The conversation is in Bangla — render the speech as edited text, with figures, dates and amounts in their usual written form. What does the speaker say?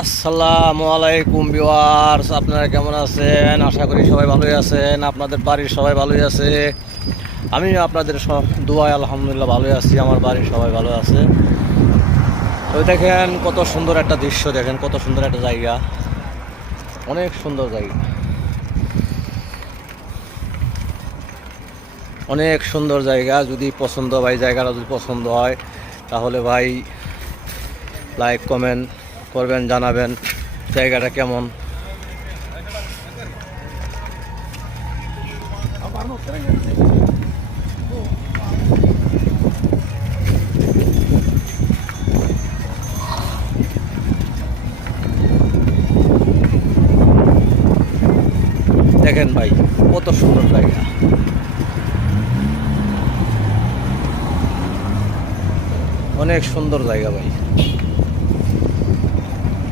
আসসালামু আলাইকুম ভিউয়ার্স, আপনারা কেমন আছেন? আশা করি সবাই ভালোই আছেন। আপনাদের বাড়ির সবাই ভালোই আছে। আমিও আপনাদের দোয়ায় আলহামদুলিল্লাহ ভালোই আছি। আমার বাড়ির সবাই ভালো আছে। ওই দেখেন কত সুন্দর একটা দৃশ্য, দেখেন কত সুন্দর একটা জায়গা, অনেক সুন্দর জায়গা, অনেক সুন্দর জায়গা। যদি পছন্দ ভাই, জায়গাটা যদি পছন্দ হয় তাহলে ভাই লাইক কমেন্ট করবেন, জানাবেন জায়গাটা কেমন। দেখেন ভাই কত সুন্দর জায়গা, অনেক সুন্দর জায়গা ভাই।